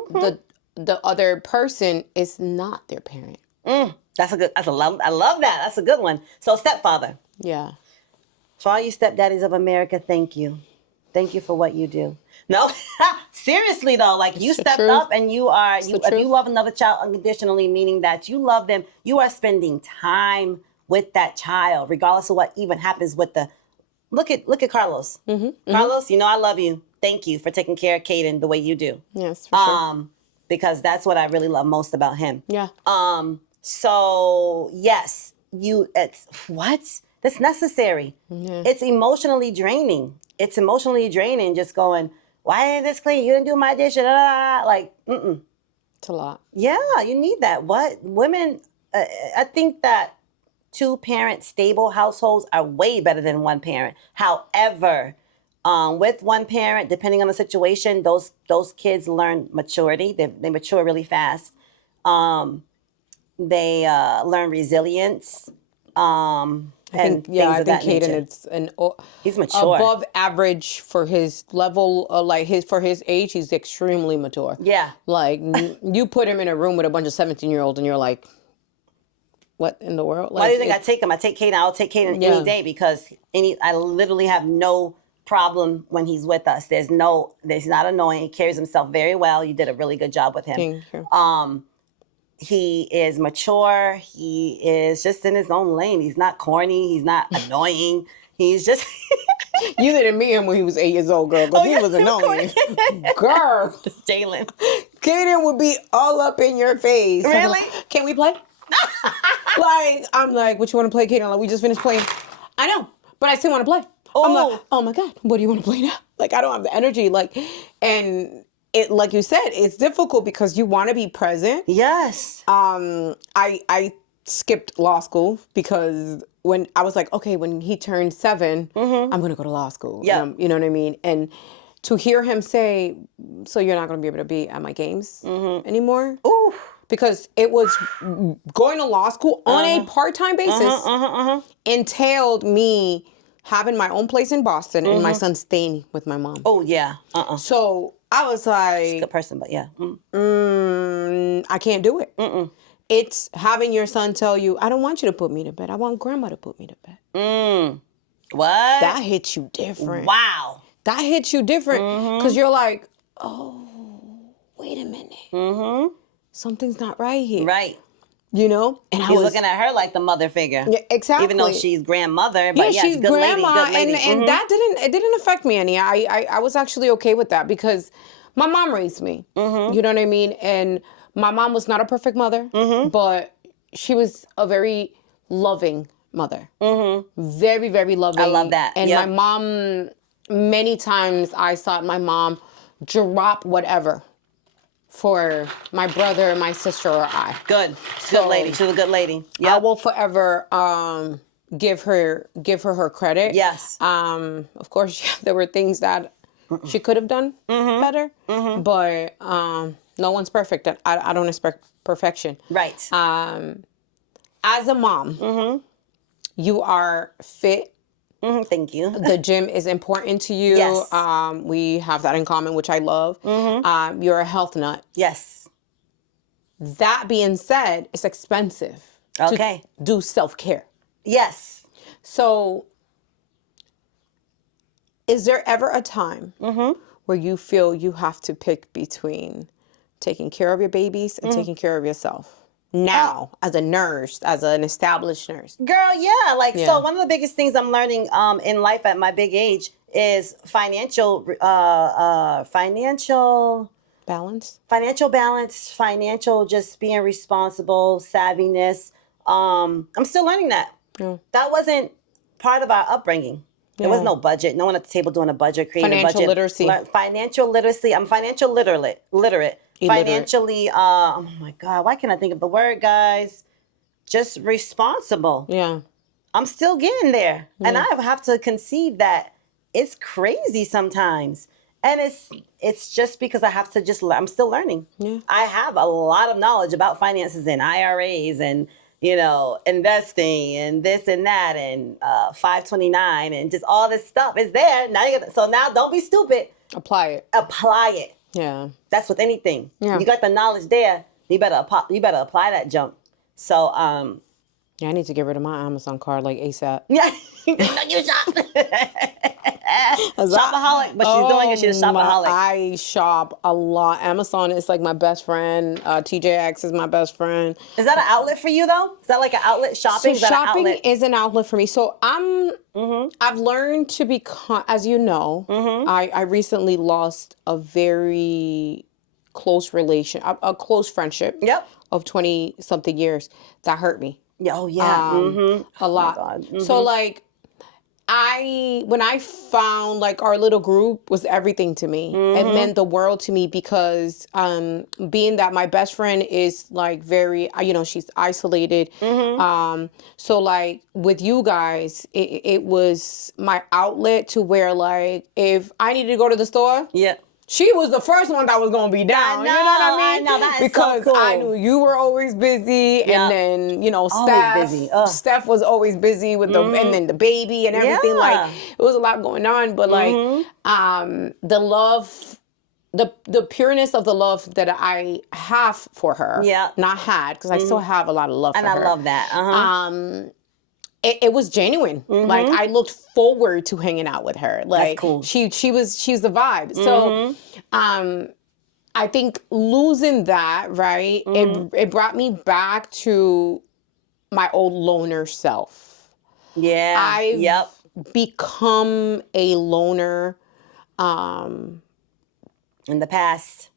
the other person is not their parent. I love that. That's a good one. So stepfather. Yeah. For all you stepdaddies of America, thank you. Thank you for what you do. No, seriously though, like you stepped up and if you love another child unconditionally, meaning that you love them, you are spending time with that child, regardless of what even happens with look at Carlos. Carlos, I love you. Thank you for taking care of Caden the way you do. Yes, for sure. Because that's what I really love most about him. Yeah. So yes, that's necessary. Yeah. It's emotionally draining. Just going, why ain't this clean? You didn't do my dish. Like, It's a lot. Yeah, you need that. What women? I think that two-parent stable households are way better than one parent. However, with one parent, depending on the situation, those kids learn maturity. They mature really fast. Um, they learn resilience. And things I of think that Caden nature. is an He's mature. above average for his level, for his age. He's extremely mature. Yeah. Like you put him in a room with a bunch of 17-year-olds, and you're like, what in the world? Like, Why do you think I take him? I take Caden. I'll take Caden Yeah. any day because I literally have no problem when he's with us. He's not annoying. He carries himself very well. You did a really good job with him. Thank you. He is mature. He is just in his own lane. He's not corny. He's not annoying. He's just You didn't meet him when he was 8 years old, girl, because he was annoying. Girl, Jalen. Caden would be all up in your face. Really? Can we play? Like, I'm like, what you want to play, Caden? Like, we just finished playing. I know, but I still want to play. I'm like, oh my God, what do you want to play now? Like, I don't have the energy. Like, and it, like you said, it's difficult because you want to be present. Yes. I skipped law school because when I was like, okay, when he turned 7, I'm going to go to law school. Yeah. You know what I mean? And to hear him say, so you're not going to be able to be at my games anymore? Ooh. Because it was going to law school on a part-time basis entailed me having my own place in Boston and my son staying with my mom. Oh yeah. So I was like, Good person, but yeah. I can't do it. It's having your son tell you, I don't want you to put me to bed. I want grandma to put me to bed. What? That hits you different. Wow. That hits you different because you're like, oh, wait a minute. Something's not right here. Right. You know? And He's looking at her like the mother figure. Yeah, exactly. Even though she's grandmother, but she's good grandma, lady. and that didn't affect me any. I was actually okay with that because my mom raised me. You know what I mean? And my mom was not a perfect mother, but she was a very loving mother. Very, very loving. I love that. And my mom, many times I saw my mom drop whatever for my brother, my sister, or I. Good. So, Good lady. She's a good lady. I will forever give her her credit. Yes. Of course, there were things that she could have done better, but no one's perfect. I don't expect perfection. Right. As a mom, you are fit. Thank you. The gym is important to you. Yes. We have that in common, which I love. You're a health nut. Yes. That being said, it's expensive Okay. to do self-care. Yes. So, is there ever a time where you feel you have to pick between taking care of your babies and taking care of yourself? Now, as a nurse, as an established nurse. Girl, yeah. So one of the biggest things I'm learning in life at my big age is financial Balance? balance, financial just being responsible, savviness. I'm still learning that. Yeah. That wasn't part of our upbringing. There was no budget. No one at the table doing a budget, creating a budget. Financial literacy. Financial literacy. I'm financial literate. Financially, oh my God, why can't I think of the word, guys? Just responsible. Yeah. I'm still getting there. And I have to concede that it's crazy sometimes. And it's just because I have to I'm still learning. Yeah. I have a lot of knowledge about finances and IRAs and, investing and this and that and 529 and just all this stuff is there. So now don't be stupid. Apply it. Apply it. Yeah. That's with anything. Yeah. You got the knowledge there. You better apply that junk. So Yeah, I need to get rid of my Amazon card like ASAP. yeah, you shop. Shopaholic, but she's doing it. She's a shopaholic. I shop a lot. Amazon is like my best friend. TJX is my best friend. Is that an outlet for you though? Is that like an outlet? Shopping? So is that shopping an outlet? is an outlet for me. So I've learned to become, as you know, I recently lost a very close a close friendship. Yep. Of 20 something years that hurt me. Yeah. Oh yeah. A lot. God. So like, when I found like our little group was everything to me. It meant the world to me because being that my best friend is like very, she's isolated. So like with you guys, it was my outlet to where like if I needed to go to the store, Yeah. she was the first one that was gonna be down. I You know what I know, mean? I know, that is so because cool. I knew you were always busy, Yeah. and then Always busy. Ugh. Steph was always busy with the and then the baby and everything. Yeah. Like it was a lot going on, but like the love. The pureness of the love that I have for her, Yeah. not had, because I still have a lot of love And for I her. love that. It was genuine. Like I looked forward to hanging out with her. Like cool. she was the vibe. So I think losing that, right, it brought me back to my old loner self. Yeah. I've become a loner. In the past.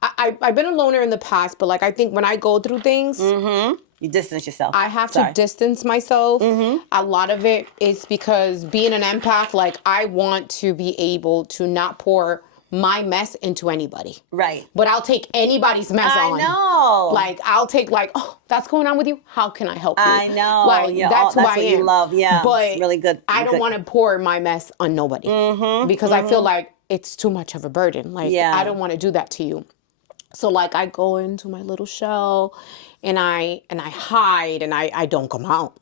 I've been a loner in the past, but like I think when I go through things, You distance yourself. I have to distance myself. A lot of it is because being an empath, like I want to be able to not pour my mess into anybody. Right. But I'll take anybody's mess on. I know. Like I'll take like, oh, that's going on with you. How can I help you? I know. Like Yeah, that's who that's I what am. you love. Yeah. But It's really good. I don't want to pour my mess on nobody because I feel like it's too much of a burden. Like I don't want to do that to you. So like I go into my little shell and I hide and I don't come out.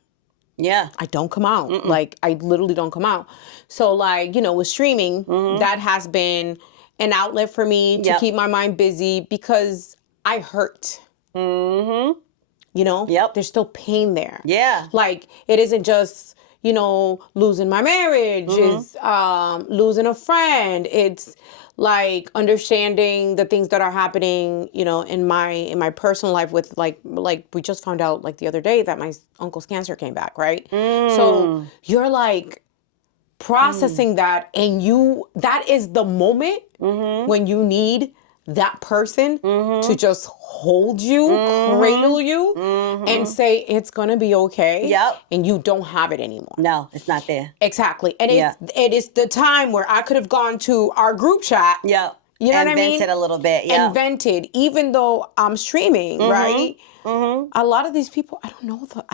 Yeah. I don't come out. Like I literally don't come out. So like, with streaming, that has been an outlet for me to keep my mind busy because I hurt. Yep. There's still pain there. Yeah. Like it isn't just, losing my marriage, it's losing a friend. It's like understanding the things that are happening, in my personal life with like we just found out like the other day that my uncle's cancer came back, right? So you're like processing that, and that is the moment when you need that person to just hold you, cradle you, and say it's gonna be okay. Yep. And you don't have it anymore. No, it's not there. Exactly. And it is the time where I could have gone to our group chat. Yep. You know and what I mean? vented a little bit. Yeah. And vented, even though I'm streaming, right? A lot of these people, I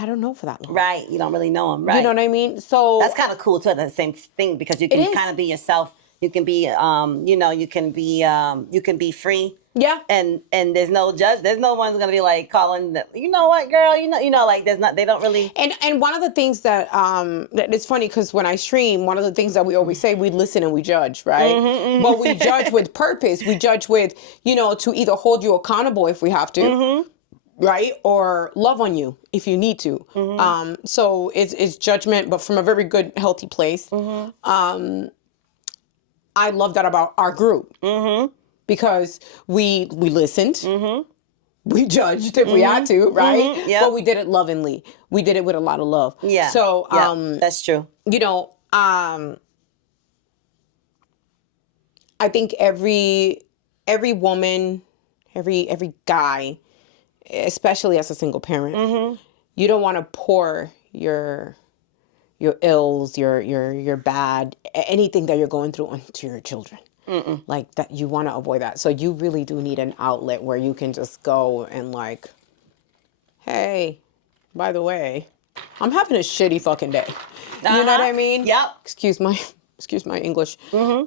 don't know for that long. Right. You don't really know them. Right. You know what I mean? So that's kind of cool too. The same thing because you can kind of be yourself. You can be, you can be free. Yeah. And there's no judge. There's no one's gonna be like calling. You know what, girl? Like there's not. They don't really. And one of the things that it's funny because when I stream, one of the things that we always say, we listen and we judge, right? But we judge with purpose. We judge with, to either hold you accountable if we have to. Right? Or love on you if you need to. So it's judgment, but from a very good, healthy place. I love that about our group because we listened, we judged if we had to, right? Yep. But we did it lovingly. We did it with a lot of love. Yeah. So that's true. I think every woman, every guy, especially as a single parent, you don't want to pour your ills, your bad, anything that you're going through onto your children. Like that, you want to avoid that. So you really do need an outlet where you can just go and like, hey, by the way, I'm having a shitty fucking day. You know what I mean? Yep. Excuse my English. Like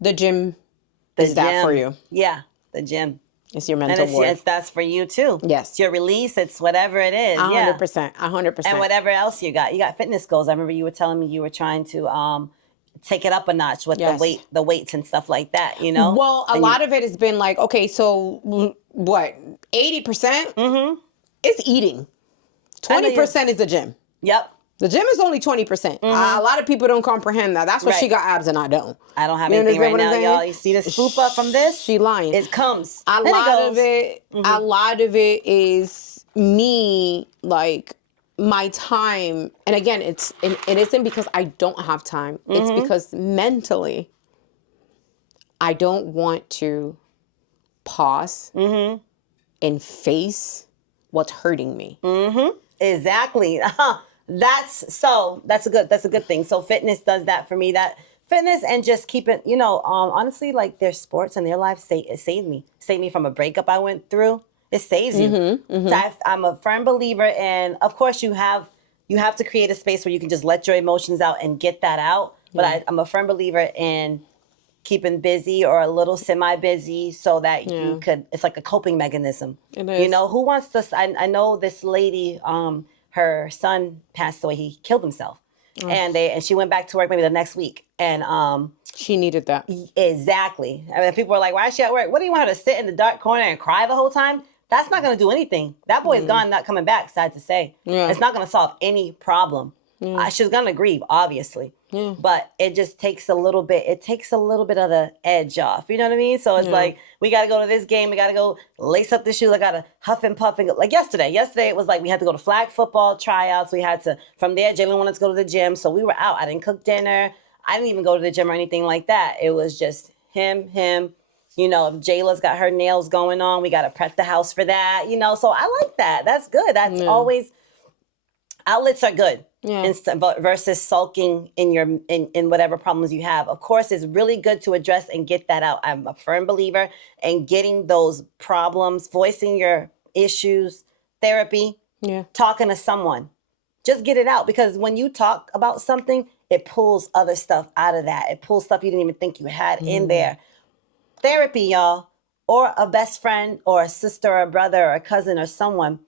the gym is that for you. Yeah, the gym. It's your mental ward. That's for you too. Yes. It's your release. It's whatever it is. 100%. 100%. And whatever else you got. You got fitness goals. I remember you were telling me you were trying to take it up a notch with the weights and stuff like that, Well, a lot of it has been like, okay, so what? 80% is eating. 20% is the gym. Yep. The gym is only 20%. A lot of people don't comprehend that. That's why she got abs and I don't. I don't have anything right now, y'all. You see this fupa from this? She lying. It comes. A lot of it is me, like my time. And again, it isn't because I don't have time. It's because mentally, I don't want to pause and face what's hurting me. Exactly. That's a good thing. So fitness does that for me. That fitness and just keeping, honestly, like their sports and their lives it saved me from a breakup I went through. It saves you. So I'm a firm believer, and of course you have to create a space where you can just let your emotions out and get that out. But I'm a firm believer in keeping busy or a little semi-busy so that you could, it's like a coping mechanism. It is. Who wants to, I know this lady, her son passed away, he killed himself. And she went back to work maybe the next week. And She needed that. exactly. I mean, people were like, why is she at work? What do you want her to sit in the dark corner and cry the whole time? That's not going to do anything. That boy's gone, not coming back, sad to say. Yeah. It's not going to solve any problem. She's going to grieve, obviously. Yeah. But it just takes a little bit of the edge off. You know what I mean? So it's like, we got to go to this game. We got to go lace up the shoes. I got to huff and puff. And go. Like yesterday it was like we had to go to flag football tryouts. We had to, from there, Jalen wanted to go to the gym. So we were out. I didn't cook dinner. I didn't even go to the gym or anything like that. It was just him. If Jayla's got her nails going on, we got to prep the house for that. So I like that. That's good. That's always, outlets are good. Yeah. Versus sulking in whatever problems you have. Of course, it's really good to address and get that out. I'm a firm believer in getting those problems, voicing your issues, therapy, talking to someone. Just get it out, because when you talk about something, it pulls other stuff out of that. It pulls stuff you didn't even think you had in there. Therapy, y'all, or a best friend or a sister or a brother or a cousin or someone.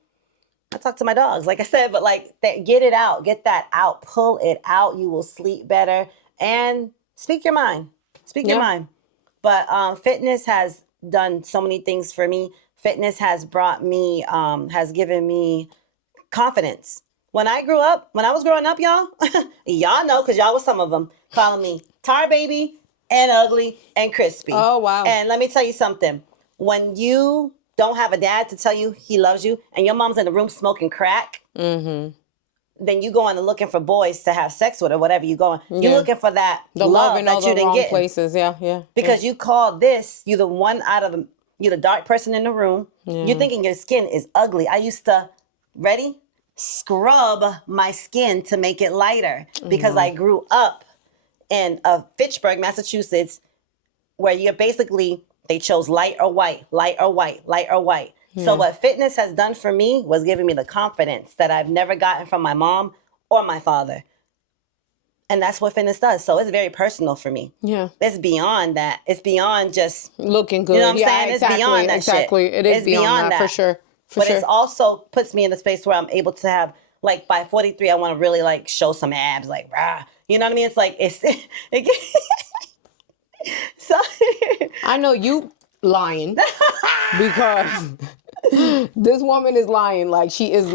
I talk to my dogs, like I said, but get it out, get that out, pull it out. You will sleep better and speak your mind. Your mind. But fitness has done so many things for me. Fitness has given me confidence. When I was growing up, y'all, y'all know, because y'all was some of them, calling me Tar Baby and Ugly and Crispy. Oh, wow. And let me tell you something. When you don't have a dad to tell you he loves you, and your mom's in the room smoking crack, then you going and looking for boys to have sex with or whatever you going. You're looking for that love in that all you the didn't wrong get. places. Yeah. Because you called this, you're the dark person in the room. You're thinking your skin is ugly. I used to, scrub my skin to make it lighter, because I grew up in Fitchburg, Massachusetts, where they chose light or white. So what fitness has done for me was giving me the confidence that I've never gotten from my mom or my father. And that's what fitness does. So it's very personal for me. Yeah. It's beyond that. It's beyond just looking good. You know what I'm saying? Exactly, it's beyond that exactly. shit. It is it's beyond that, for sure. But it also puts me in a space where I'm able to have, by 43, I want to really show some abs, rah. You know what I mean? It's so I know you lying because this woman is lying. She's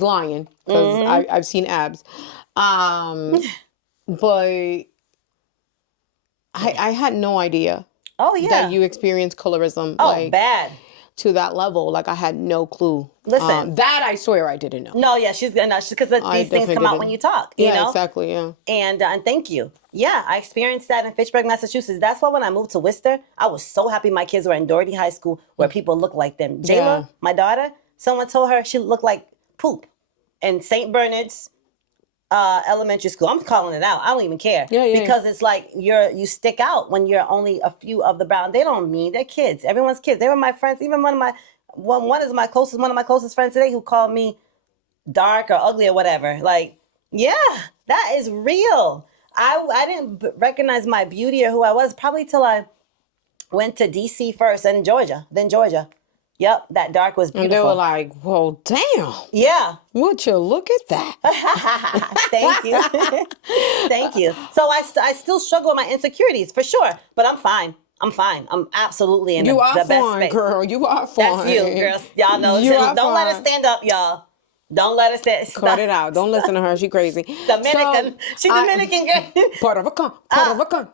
lying, because I've seen abs. But I had no idea that you experienced colorism. Bad. To that level. I had no clue. Listen. That I swear I didn't know. No, yeah, she's because these things come out when you talk. You know? Exactly, yeah. And thank you. Yeah, I experienced that in Fitchburg, Massachusetts. That's why when I moved to Worcester, I was so happy my kids were in Doherty High School, where people look like them. Jayla, my daughter, someone told her she looked like poop. In St. Bernard's elementary school. I'm calling it out. I don't even care. Because it's you stick out when you're only a few of the brown. They don't mean, they're kids. Everyone's kids. They were my friends. Even one of my closest friends today, who called me dark or ugly or whatever. That is real. I didn't recognize my beauty or who I was probably till I went to DC first, and then Georgia. Yep, that dark was beautiful. And they were like, well, damn. Yeah. Would you look at that? Thank you. Thank you. So I still struggle with my insecurities, for sure, but I'm fine. I'm absolutely in the best space. Girl. You are fine. That's you, girls. Y'all know. Don't let her stand up, y'all. Don't let her stand. Cut it out. Don't listen to her. She crazy. Dominican. She Dominican girl. Puerto Rican.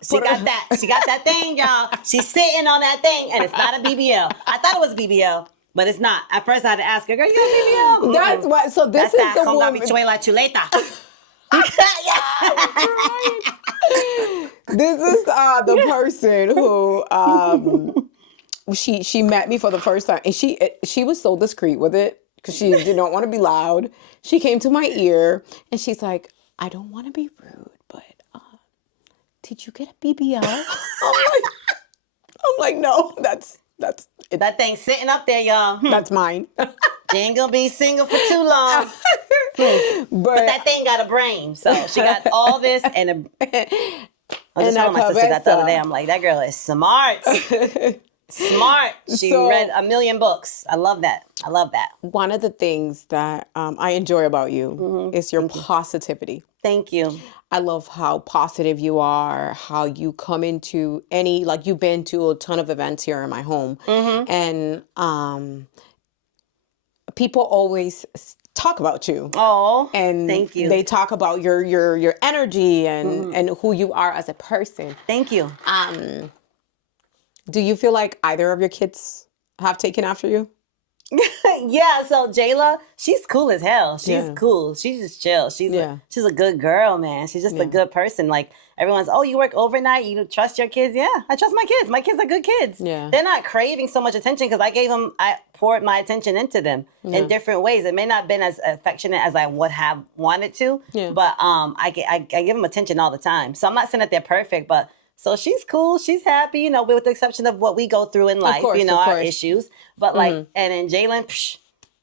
She got that. She got that thing, y'all. She's sitting on that thing, and it's not a BBL. I thought it was a BBL, but it's not. At first, I had to ask her, girl, you got a BBL? That's what. So this is the woman. This is the person who she met me for the first time, and she was so discreet with it, because she did not want to be loud. She came to my ear and she's like, I don't want to be rude, but did you get a BBL? I'm like, no, that's it. That thing sitting up there, y'all. That's mine. She ain't gonna be single for too long. But that thing got a brain. So she got all this and I was just telling my sister that the other day. I'm like, that girl is smart. Smart. She read 1 million books. I love that. I love that. One of the things that I enjoy about you is your positivity. Thank you. I love how positive you are, how you come into like you've been to a ton of events here in my home. And people always talk about you. Oh, and thank you. They talk about your energy and who you are as a person. Thank you. Do you feel like either of your kids have taken after you? Yeah, so Jayla, she's cool as hell. She's cool. She's just chill. She's a good girl, man. She's just a good person. Like everyone's, oh, you work overnight? You trust your kids? Yeah, I trust my kids. My kids are good kids. Yeah. They're not craving so much attention because I poured my attention into them in different ways. It may not have been as affectionate as I would have wanted to, but I give them attention all the time. So I'm not saying that they're perfect, but so she's cool. She's happy, you know, with the exception of what we go through in life, you know, our issues. But like, and then Jalen,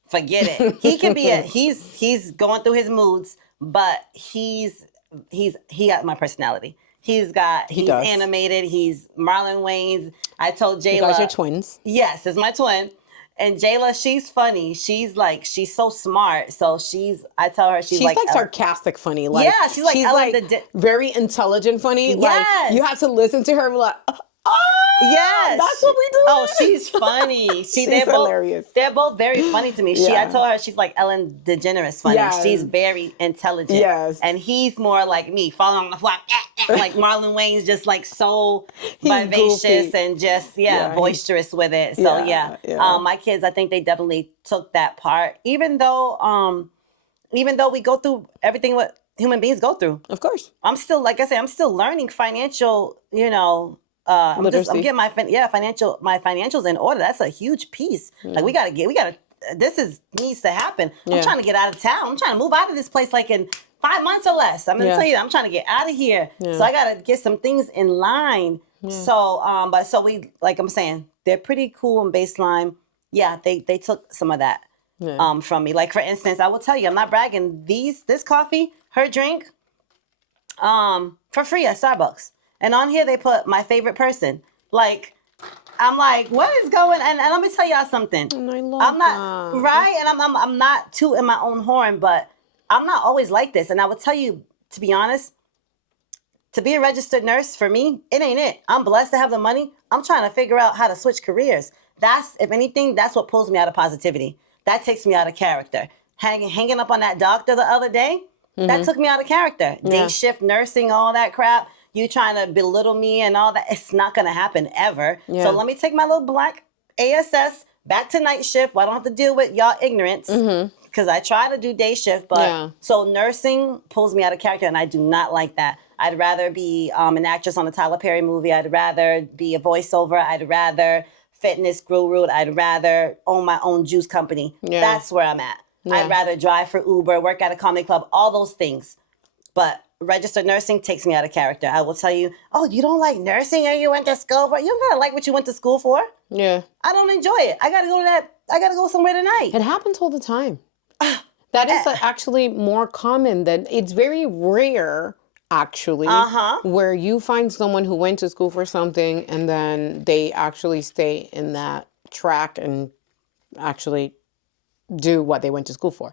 forget it. He can be he's going through his moods, but he got my personality. He's animated. He's Marlon Wayans. I told Jayla. You guys are twins. Yes, it's my twin. And Jayla, she's funny. She's so smart. So I tell her she's like sarcastic funny. Like, yeah, she's like very intelligent funny. Yes. Like you have to listen to her and be like, yes, that's what we do. Oh, she's funny. She's hilarious. They're both very funny to me. I told her she's like Ellen DeGeneres funny. Yes. She's very intelligent. Yes. And he's more like me, falling on the floor, like Marlon Wayne's just like so vivacious goofy. And just boisterous with it. So my kids, I think they definitely took that part. Even though we go through everything what human beings go through. Of course. I'm still, like I said, I'm still learning financial, you know, I'm getting my financials in order. That's a huge piece. Like this needs to happen. I'm trying to get out of town. I'm trying to move out of this place like in 5 months or less. I'm gonna tell you that I'm trying to get out of here. So I gotta get some things in line. So so we, like I'm saying, they're pretty cool on baseline. Yeah, they took some of that from me. Like for instance, I will tell you, I'm not bragging. This coffee, her drink, for free at Starbucks. And on here, they put my favorite person. Like, I'm like, what is going on? And let me tell y'all something. And I love I'm not, that. right? And I'm not tooting my own horn, but I'm not always like this. And I would tell you, to be honest, to be a registered nurse, for me, it ain't it. I'm blessed to have the money. I'm trying to figure out how to switch careers. If anything, that's what pulls me out of positivity. That takes me out of character. Hanging up on that doctor the other day, that took me out of character. Day shift nursing, all that crap. You trying to belittle me and all that. It's not going to happen ever. So let me take my little black ASS back to night shift where I don't have to deal with y'all ignorance. Because I try to do day shift. But so nursing pulls me out of character and I do not like that. I'd rather be an actress on a Tyler Perry movie. I'd rather be a voiceover. I'd rather fitness guru. I'd rather own my own juice company. That's where I'm at. I'd rather drive for Uber, work at a comedy club, all those things. But registered nursing takes me out of character. I will tell you, oh, you don't like nursing or you went to school for? You don't gotta like what you went to school for. Yeah. I don't enjoy it. I gotta go somewhere tonight. It happens all the time. That is actually more common than, it's very rare actually, where you find someone who went to school for something and then they actually stay in that track and actually do what they went to school for.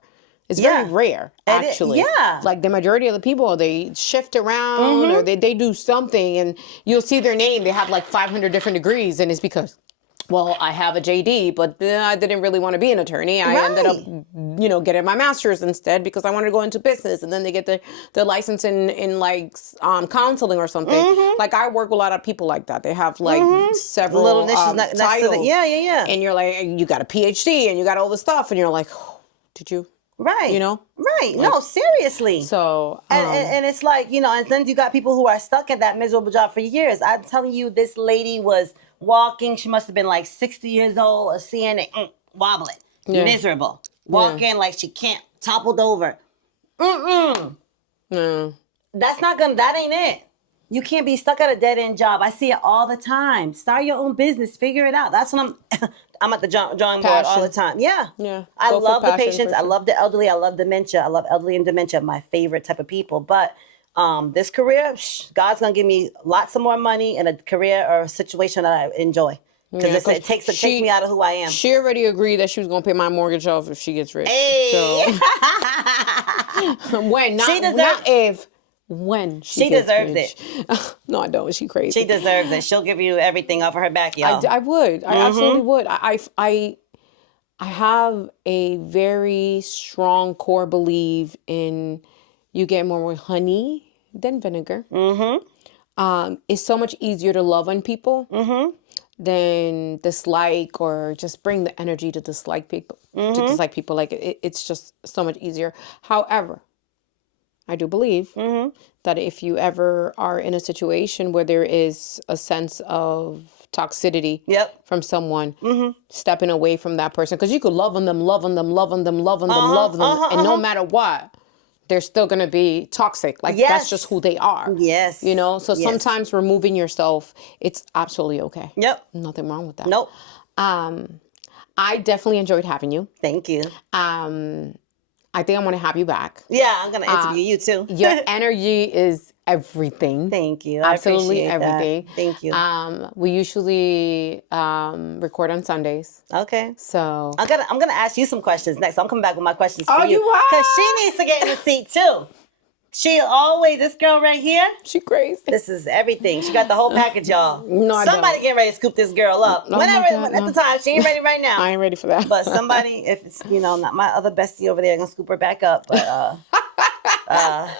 It's very rare, actually. Like the majority of the people, they shift around or they do something and you'll see their name. They have like 500 different degrees and it's because, well, I have a JD, but I didn't really want to be an attorney. I ended up, getting my master's instead because I wanted to go into business. And then they get the license in like counseling or something. Like I work with a lot of people like that. They have like several little niches titles. Yeah. And you're like, you got a PhD and you got all this stuff. And you're like, oh, did you? Right. You know? Right. Like, no, seriously. So. And it's like, and then you got people who are stuck at that miserable job for years. I'm telling you, this lady was walking. She must have been like 60 years old, a CNA, wobbling, miserable. Walk in like she can't, toppled over. No. That ain't it. You can't be stuck at a dead end job. I see it all the time. Start your own business. Figure it out. That's what I'm at the drawing board all the time. Yeah. Yeah. I Go for love the passion, patients. for I sure. love the elderly. I love dementia. I love elderly and dementia. My favorite type of people. But this career, God's gonna give me lots of more money and a career or a situation that I enjoy. Because Yeah, it takes me out of who I am. She already agreed that she was gonna pay my mortgage off if she gets rich. Hey. So when, not, She deserves- not if, when she gets deserves rich. No, I don't. She crazy. She deserves it. She'll give you everything off of her back, y'all. I would. I absolutely would. I have a very strong core belief in you get more with honey than vinegar. It's so much easier to love on people than dislike or just bring the energy to dislike people. To dislike people, like it's just so much easier. However, I do believe that if you ever are in a situation where there is a sense of toxicity from someone, stepping away from that person, because you could love on them, and no matter what, they're still going to be toxic. Like, that's just who they are. Yes. You know? So sometimes removing yourself, it's absolutely okay. Yep. Nothing wrong with that. Nope. I definitely enjoyed having you. Thank you. I think I'm going to have you back. Yeah, I'm going to interview you too. Your energy is everything. Thank you. Absolutely I appreciate everything. That. Thank you. We usually record on Sundays. Okay. So I'm gonna ask you some questions next. I'm coming back with my questions for you. You are? Because she needs to get in the seat too. This girl right here, she crazy. this is everything. She got the whole package, y'all. No, I somebody don't. get ready to scoop this girl up. Oh Whenever, God, at the time, she ain't ready right now. I ain't ready for that. But somebody, if it's, not my other bestie over there, gonna scoop her back up. But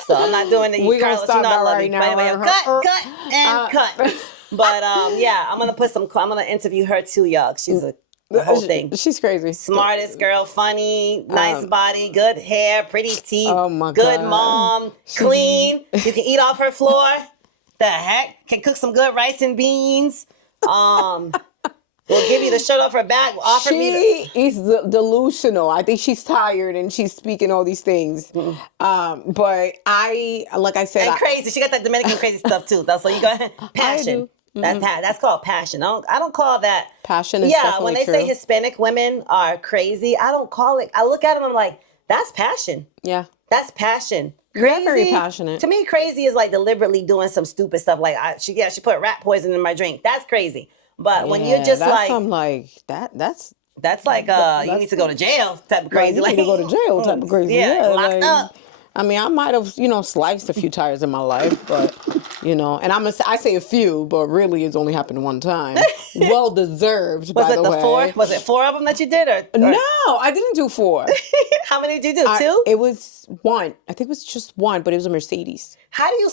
so I'm not doing the We're gonna Carlos, stop I that love right you. now. But anyway, cut. But yeah, I'm gonna interview her too, y'all. She's the whole thing. She's crazy. Smartest girl, funny, nice body, good hair, pretty teeth, Oh my good God. mom, clean. You can eat off her floor. The heck? Can cook some good rice and beans. We'll give you the shirt off her back. Offer me She is delusional. I think she's tired and she's speaking all these things. But like I said, crazy. She got that Dominican crazy stuff too. That's so you got passion. do. That's called passion. I don't call that passion is yeah. definitely When they true. say Hispanic women are crazy, I don't call it. I look at them. I'm like, that's passion. Yeah. That's passion. You're very passionate. To me, crazy is like deliberately doing some stupid stuff. Like she put rat poison in my drink. That's crazy. But when you're just like, I'm like that's like you need to go to jail type of crazy. Like, you need to go to jail type of crazy. Yeah, locked like, up. I mean, I might have, sliced a few tires in my life, but, and I say a few, but really it's only happened one time. Well deserved, by the way. Four? Was it 4 of them that you did? Or? No, I didn't do 4. How many did you do? 2? It was 1. I think it was just 1, but it was a Mercedes. How do you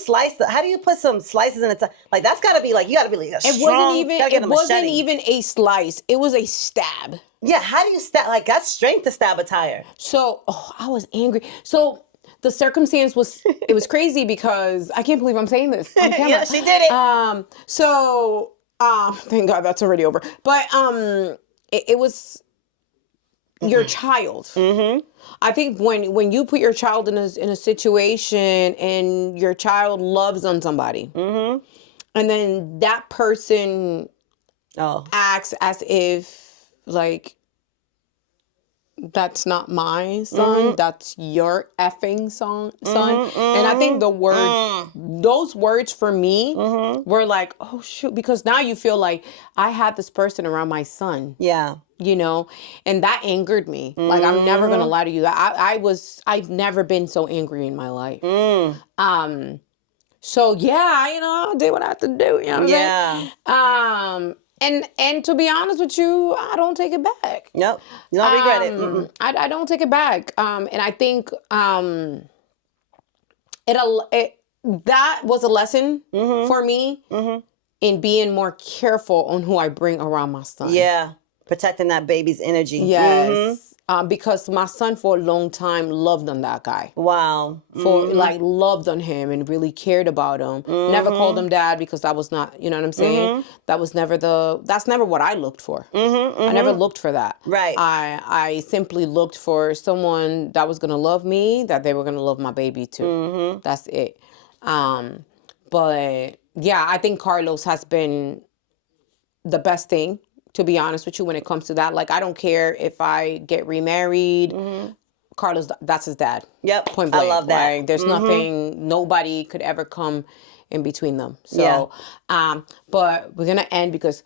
how do you put some slices in the like, that's gotta be like, you gotta be like a It wasn't even a slice. It was a stab. Yeah, how do you stab? Like, that's strength to stab a tire. So, I was angry. So, the circumstance was crazy because I can't believe I'm saying this on camera. Yeah, she did it. Thank God that's already over. But it was your child. Mm-hmm. I think when you put your child in a situation and your child loves on somebody, and then that person acts as if like, that's not my son, that's your effing son. And I think those words for me were like, oh shoot, because now you feel like I had this person around my son. Yeah. And that angered me. Like, I'm never gonna lie to you. I've never been so angry in my life. So yeah, I did what I had to do, you know what I'm saying? And to be honest with you, I don't take it back. Nope. You don't regret it. I don't take it back. And I think that was a lesson for me in being more careful on who I bring around my son. Yeah. Protecting that baby's energy. Yes. because my son for a long time loved on that guy. Wow. Like loved on him and really cared about him. Never called him dad because that was not, you know what I'm saying? That's never what I looked for. I never looked for that. Right. I simply looked for someone that was gonna love me, that they were gonna love my baby too. That's it. But yeah, I think Carlos has been the best thing, to be honest with you, when it comes to that. Like, I don't care if I get remarried. Carlos, that's his dad. Yep. Point blank. I love that. Like, there's nothing, nobody could ever come in between them. So, but we're gonna end because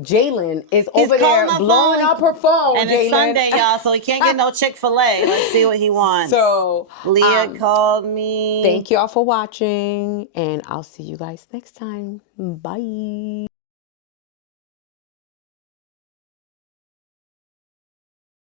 Jalen is over there blowing up her phone. And it's Sunday, y'all, so he can't get no Chick-fil-A. Let's see what he wants. So, Leah called me. Thank you all for watching, and I'll see you guys next time. Bye.